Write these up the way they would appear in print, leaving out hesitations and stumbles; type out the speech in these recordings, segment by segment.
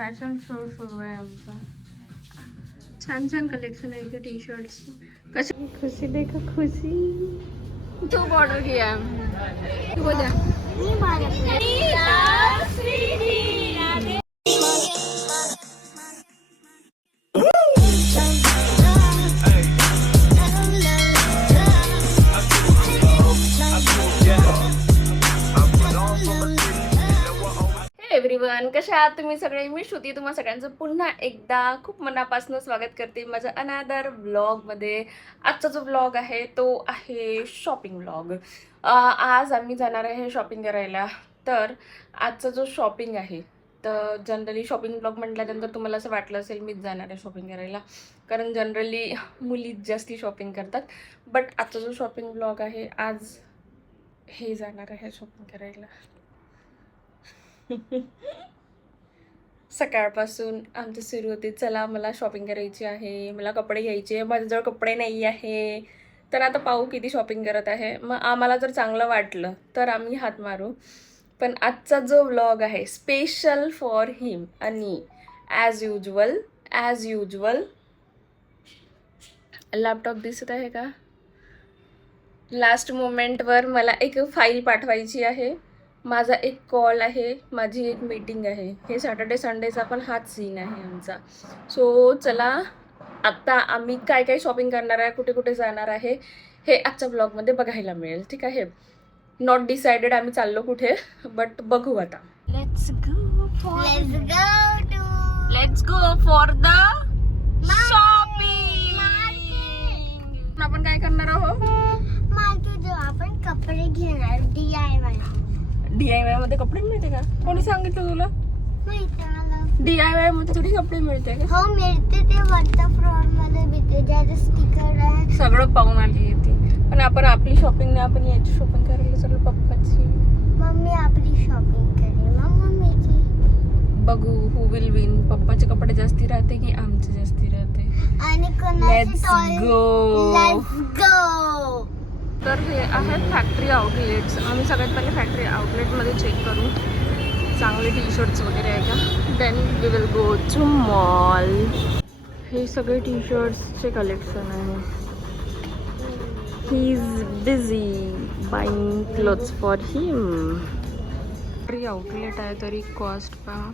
Fashion show सुरू आहे आमचा. छान छान कलेक्शन आहे इथे टी शर्ट्स. कशी खुशी देखा खुशी. खूप ऑर्डर किया तू बोल. एव्हरीवन, कशा आहात तुम्ही सगळे? मी श्रुती तुम्हा सगळ्यांचं पुन्हा एकदा खूप मनापासून स्वागत करते माझ्या अनदर व्लॉगमध्ये. आजचा जो व्लॉग आहे तो आहे शॉपिंग व्लॉग. आज आम्ही जाणार आहे शॉपिंग करायला. तर आजचा जो शॉपिंग आहे तर जनरली शॉपिंग व्लॉग म्हटल्यानंतर तुम्हाला असं वाटलं असेल मीच जाणार आहे शॉपिंग करायला, कारण जनरली मुलीच जास्ती शॉपिंग करतात. बट आजचा जो शॉपिंग व्लॉग आहे, आज हे जाणार आहे शॉपिंग करायला. सकाळपासून आमचं सुरू होते, चला मला शॉपिंग करायची आहे, मला कपडे घ्यायचे, माझ्याजवळ कपडे नाही आहे. तर आता पाहू किती शॉपिंग करत आहे. मग आम्हाला जर चांगलं वाटलं तर आम्ही हात मारू. पण आजचा जो व्लॉग आहे स्पेशल फॉर हिम. आणि ॲज युजल लॅपटॉप दिसत आहे का? लास्ट मोमेंटवर मला एक फाईल पाठवायची आहे, माझा एक कॉल आहे, माझी एक मीटिंग आहे. हे सॅटर्डे संडेचा पण हाच सीन आहे आमचा. सो चला आत्ता आम्ही काय काय शॉपिंग करणार आहे, कुठे कुठे जाणार आहे, हे आजच्या ब्लॉगमध्ये बघायला मिळेल. ठीक आहे. नॉट डिसाइडेड आम्ही चाललो कुठे, बट बघू आता. Let's go for the shopping. आपण काय करणार आहोत? आपण कपडे घेणार DIY मध्ये कपडे मिळते का? कोणी सांगितलं तुला? DIY मध्ये थोडी कपडे मिळते का? हो मिळते, ते वरच्या फ्लोअर मध्ये मिळते, ज्याचे स्टिकर आहे. सगळं पाहून आली येते. पण आपण आपली शॉपिंग नाही, आपण याची शॉपिंग करायला सगळं पप्पाची. मम्मी आपली शॉपिंग करेल, मग मम्मीची. बघू हु विल विन. पप्पाचे कपडे जास्ती राहते की आमचे जास्ती राहते? आणि कोणाची लेट्स गो. तर हे आहेत फॅक्टरी आउटलेट्स. आम्ही सगळ्यात पहिले फॅक्टरी आउटलेटमध्ये चेक करू चांगले टी शर्ट्स वगैरे आहे का. Then we will go to mall. हे सगळे टी शर्ट्सचे कलेक्शन आहे. He is busy buying clothes for him. Factory outlet आहे तरी कॉस्ट पहा.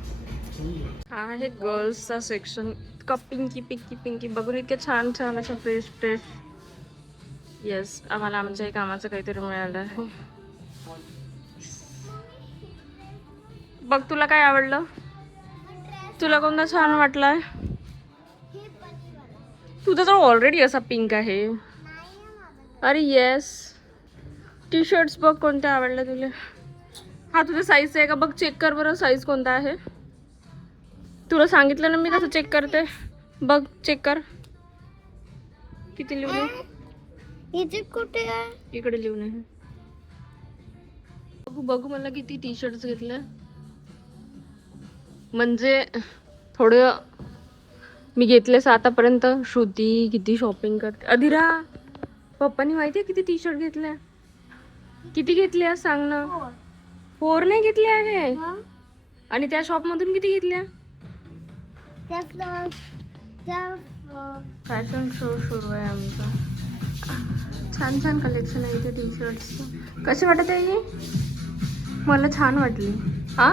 हा आहे गर्ल्सचा सेक्शन. पिंकी पिंकी बघून इतके छान छान अशा फ्रेश फ्रेश. येस, आम्हाला आमच्या कामाचं काहीतरी मिळालं आहे. बघ तुला काय आवडलं? तुला कोणता छान वाटलाय? तुझा तर ऑलरेडी असा पिंक आहे. अरे येस, टी शर्ट्स बघ कोणत्या आवडल्या तुला. हा तुझा साईज आहे का बघ, चेक कर बरं साईज कोणता आहे. तुला सांगितलं ना मी कसं चेक करते. बघ चेक कर किती लिहून आहे. इथे कुठे आहे? इकडे लिहून आहे. बघू मला किती टी शर्ट्स घेतले. म्हणजे थोडं मी घेतलेस आतापर्यंत. श्रुती किती शॉपिंग करते. अधिरा पप्पानी माहिती आहे किती टी शर्ट घेतल्या? किती घेतल्या सांग ना. 4 नाही घेतले आहे. आणि त्या शॉप मधून किती घेतल्या? फॅशन शो सुरू आहे आमचा. छान छान कलेक्शन आहे इथे टी शर्ट्सचं. कसे वाटत आहे ही? मला छान वाटली. हा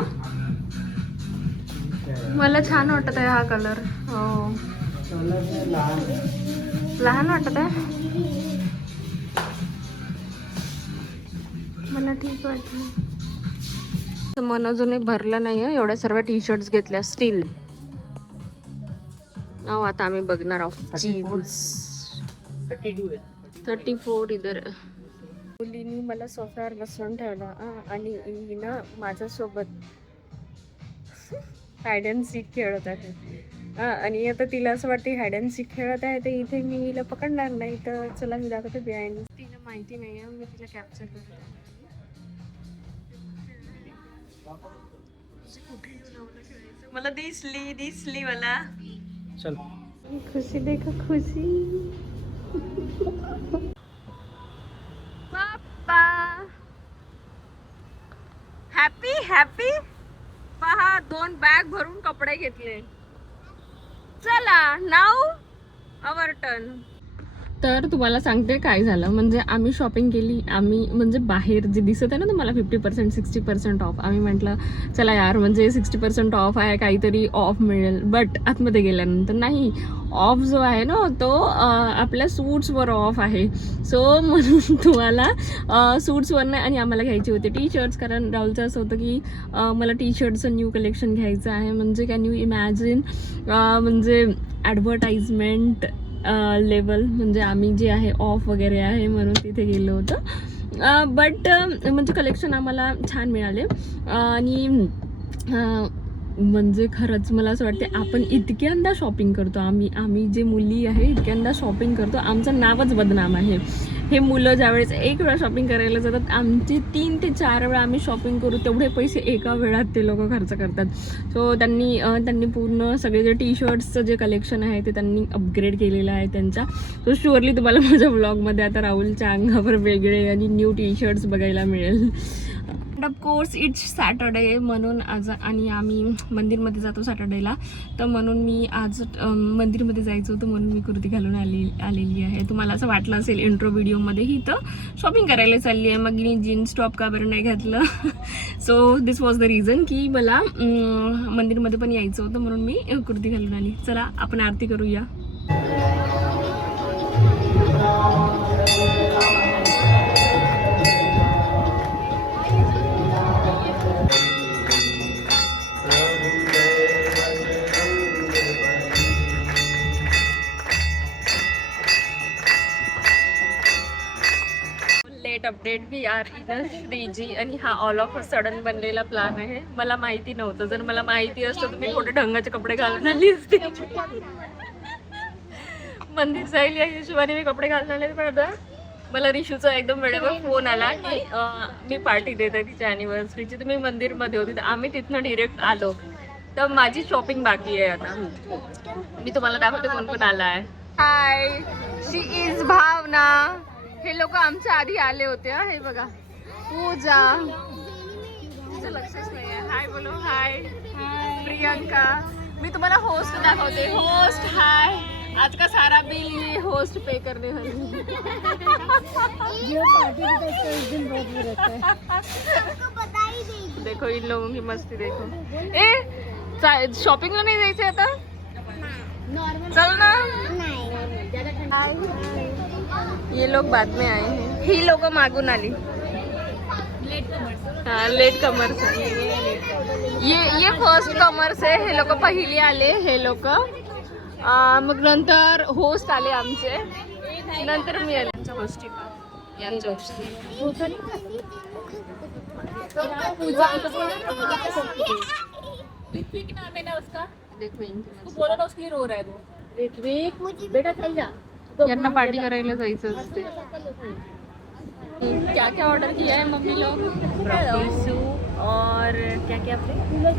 मला छान वाटत आहे हा कलर. हो लहान वाटत आहे मला. ठीक वाटलं. मन अजूनही भरलं नाही आहे. एवढ्या सर्व टी शर्ट्स घेतल्या स्टील. आता आम्ही बघणार आहोत जीन्स. 34 इधर. मुलींनी मला सोफ्यावर बसवून ठेवला आणि ना माझ्यासोबत हायड अँड सीक खेळत आहे. आणि आता तिला असं वाटतं हायड अँड सीक खेळत आहे, तर इथे मी हिला पकडणार नाही. तर चला मी दाखवते बिहाइंड. तिला माहिती नाही आहे, मी तिला कॅप्चर करते. मला दिसली मला. चल खुशी देखा खुशी. पप्पा हॅपी पहा 2 बॅग भरून कपडे घेतले. चला नाव अवर टर्न. तर तुम्हाला सांगते काय झालं, म्हणजे आम्ही शॉपिंग केली. आम्ही म्हणजे बाहेर जे दिसत आहे ना तुम्हाला 50% 60% ऑफ, आम्ही म्हटलं चला यार म्हणजे 60% ऑफ आहे, काहीतरी ऑफ मिळेल. बट आतमध्ये गेल्यानंतर नाही, ऑफ जो आहे ना तो आपल्या सूट्सवर ऑफ आहे. सो म्हणून तुम्हाला सूट्सवर नाही, आणि आम्हाला घ्यायचे होते टी शर्ट्स, कारण राहुलचं असं होतं की मला टी शर्टचं न्यू कलेक्शन घ्यायचं आहे. म्हणजे कॅन यू इमॅजिन, म्हणजे ॲडव्हर्टाइजमेंट लेवल, म्हणजे आम्ही जे आहे ऑफ वगैरे आहे म्हणून तिथे गेलो होतो. बट म्हणजे कलेक्शन आम्हाला छान मिळाले. आणि म्हणजे खरंच मला असं वाटते आपण इतक्यांदा शॉपिंग करतो, आम्ही जे मुली आहे इतक्यांदा शॉपिंग करतो, आमचं नावच बदनाम आहे. हे मुलं ज्यावेळेस एक वेळा शॉपिंग करायला जातात, आमची 3 ते 4 वेळा आम्ही शॉपिंग करू, तेवढे पैसे एका वेळात ते लोक खर्च करतात. सो त्यांनी पूर्ण सगळे जे टी शर्ट्सचं जे कलेक्शन आहे ते त्यांनी अपग्रेड केलेलं आहे त्यांच्या. सो शुअरली तुम्हाला माझ्या ब्लॉगमध्ये आता राहुलच्या अंगावर वेगळे आणि न्यू टी शर्ट्स बघायला मिळेल. ऑफकोर्स इट्स सॅटर्डे म्हणून आज, आणि आम्ही मंदिरमध्ये जातो सॅटर्डेला, तर म्हणून मी आज मंदिरमध्ये जायचं होतं म्हणून मी कुर्ती घालून आलेली आहे. तुम्हाला असं वाटलं असेल इंट्रो व्हिडिओमध्ये ही तर शॉपिंग करायला चालली आहे, मग मी जीन्स टॉप का बरं नाही घातलं. So this was the reason की मला मंदिरमध्ये पण यायचं होतं म्हणून मी कुर्ती घालून आली. चला आपण आरती करूया. Update we are in Shriji, आणि हा ऑल ऑफ अ सडन बनलेला प्लॅन आहे. मला माहिती नव्हतं, जर मला माहिती असतं तर मी थोडे ढंगाचे कपडे घालून आली असते. मंदिर जाईल या हिशोबाने मी कपडे घालून आले. पण मला रिशूचा एकदम वेळेवर फोन आला की मी पार्टी देते तिच्या अॅनिव्हर्सरीची, तर मी मंदिरमध्ये होती, तर आम्ही तिथनं डिरेक्ट आलो. तर माझी शॉपिंग बाकी आहे आता. मी तुम्हाला दाखवते कोण कोण आला आहे. हाय, शी इज भावना. हे लोक आमच्या आधी आले होते. हे बघा, पूजा, तुझं लक्षच नाही आहे. हाय बोलो. हाय प्रियंका. मी तुम्हाला होस्ट दाखवते. होस्ट हाय. आज का सारा बिल ये होस्ट पे करने वाली. देखो इन लोगों की मस्ती देखो. ए शॉपिंगला नाही जायचंय आता, चल ना. ये लोग बाद में आए हैं, ही लोग मागून आली. हाँ लेट कमर्स. ये फर्स्ट कमर्स आहे. हे लोक पहिली आले. हे लोक मग नंतर होस्ट आले आमचे, नंतर मी आले. यांच्या गोष्टी यांच्या गोष्टी ऋत्विक नाम है ना उसका. देखो तू बोला ना उसके लिए रो रहा है वो. ऋत्विक बेटा चल जा. यांना पार्टी करायला जायचं असते. क्या क्या ऑर्डर किया है मम्मी लोग? ब्रोकोली सूप और क्या क्या आपने?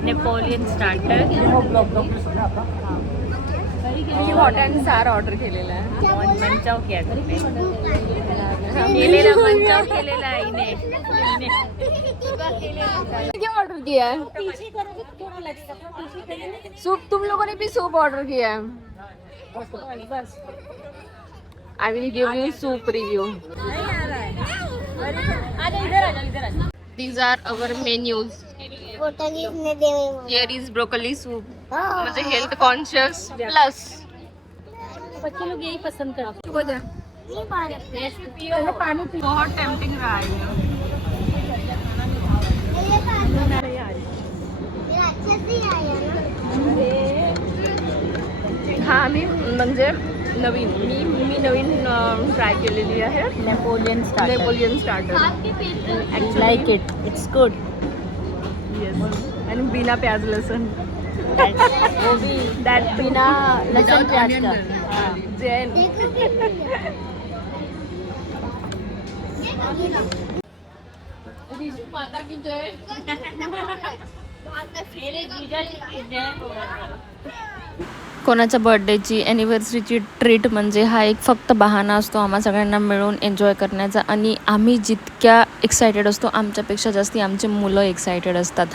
Napoleon starter. Me hot and सार ऑर्डर केलेला आहे. मंचाव केलेला मंचाव केलेला आहे हिने. क्या ऑर्डर किया है? सूप. तुम लोगों ने भी सूप ऑर्डर किया है. बस I will give you soup review. These are our menus. Here is broccoli soup. मुझे health conscious plus. बच्चे लोग यही पसंद करते हैं. पानी बहुत टेम्पटिंग रहा है. हाँ मी म्हणजे नवीन मी नवीन ट्राय केलेली आहे. Napoleon starter. Like it. It's good. Yes. आणि बिना प्याज लसण. दॅट बिना लसण प्याज का. जैन. माता की जय. कोणाच्या बर्थडेची ॲनिव्हर्सरीची ट्रीट म्हणजे हा एक फक्त बहाणा असतो आम्हा सगळ्यांना मिळून एन्जॉय करण्याचा. आणि आम्ही जितक्या एक्सायटेड असतो आमच्यापेक्षा जास्ती आमचे मुलं एक्सायटेड असतात.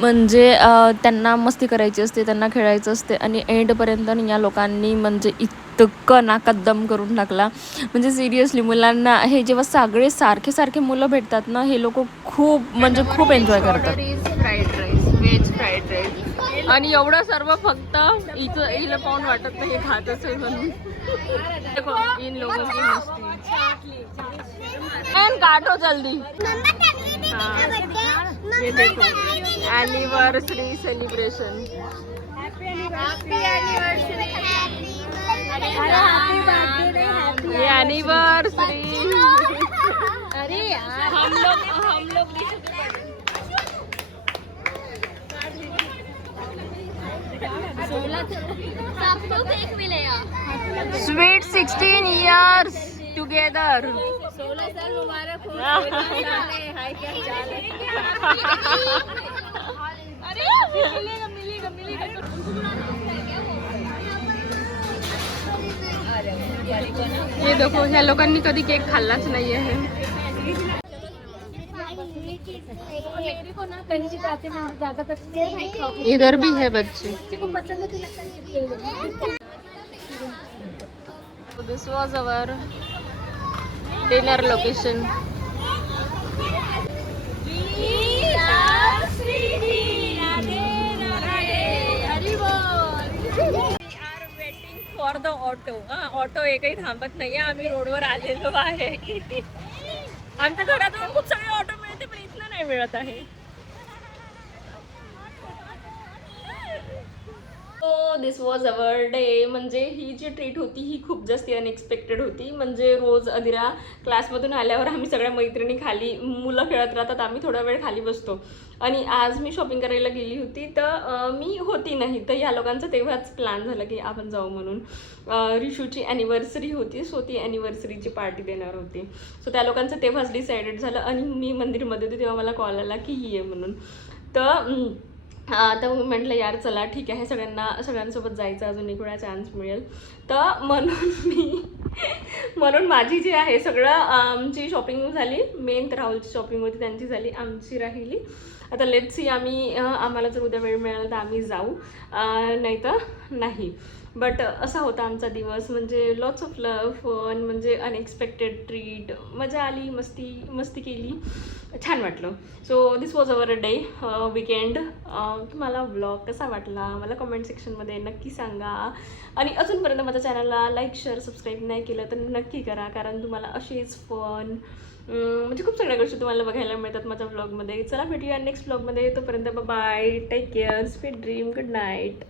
म्हणजे त्यांना मस्ती करायची असते, त्यांना खेळायचं असते. आणि एंडपर्यंत या लोकांनी म्हणजे इतकं नाकात दम करून टाकला. म्हणजे सिरियसली मुलांना हे जेव्हा सगळे सारखे सारखे मुलं भेटतात ना, हे लोक खूप म्हणजे खूप एन्जॉय करतात. Fried rice, veg fried rice. आणि एवढं सर्व फक्त इथं हिला पाहून वाटत नाही हे खात असेल म्हणून. देखो इन लोगों की मस्ती. एंड काटो जल्दी. हाँ ये देखो एनिवर्सरी सेलिब्रेशन. ये एनिवर्सरी. अरे यार हम लोग सबको केक मिलेगा. Sweet 16 years together. 16 साल मुबारक हो. हाय क्या चाल है. अरे मिलेगा. ये देखो ह्या लोकांनी कधी केक खाल्लाच नाही आहे. इधर भी है बच्चे. This was our dinner location. For the auto. Auto एकही थांबत नाहीये. आम्ही रोडवर आलेलो आहे. आमच्या घरातून खूप सगळे ऑटो मिळते पण इथलं नाही मिळत आहे. So this was our day. म्हणजे ही जी ट्रीट होती ही खूप जास्त अनएक्सपेक्टेड होती. म्हणजे रोज अधिरा क्लासमधून आल्यावर आम्ही सगळ्या मैत्रिणी खाली, मुलं खेळत राहतात, आम्ही थोडा वेळ खाली बसतो. आणि आज मी शॉपिंग करायला गेली होती तर मी होती नाही. तर ह्या लोकांचं तेव्हाच प्लॅन झालं की आपण जाऊ म्हणून. रिशूची ॲनिव्हर्सरी होती. सो ती ॲनिव्हर्सरीची पार्टी देणार होती. सो त्या लोकांचं तेव्हाच डिसाइडेड झालं. आणि मी मंदिरमध्ये होते तेव्हा मला कॉल आला की ये म्हणून. तर मी म्हटलं यार चला ठीक आहे, सगळ्यांसोबत जायचं, अजून एक वेळा चान्स मिळेल. तर म्हणून माझी जी आहे सगळं आमची शॉपिंग झाली. मेन तर राहुलची शॉपिंग होती, त्यांची झाली, आमची राहिली. आता लेट्स सी आम्हाला जर उद्या वेळ मिळाला तर आम्ही जाऊ, नाही तर नाही. बट असा होता आमचा दिवस. म्हणजे लॉट्स ऑफ लव, फन, म्हणजे अनएक्सपेक्टेड ट्रीट, मजा आली, मस्ती केली, छान वाटलं. So this was our day weekend. तुम्हाला व्लॉग कसा वाटला मला कमेंट सेक्शनमध्ये नक्की सांगा. आणि अजूनपर्यंत माझ्या चॅनलला लाईक, शेअर, सबस्क्राईब नाही केलं तर नक्की करा. कारण तुम्हाला असेच फन म्हणजे खूप सगळ्या गोष्टी तुम्हाला बघायला मिळतात माझ्या व्लॉगमध्ये. चला भेटूया नेक्स्ट व्लॉगमध्ये. तोपर्यंत bye, take care, sweet dream, good night.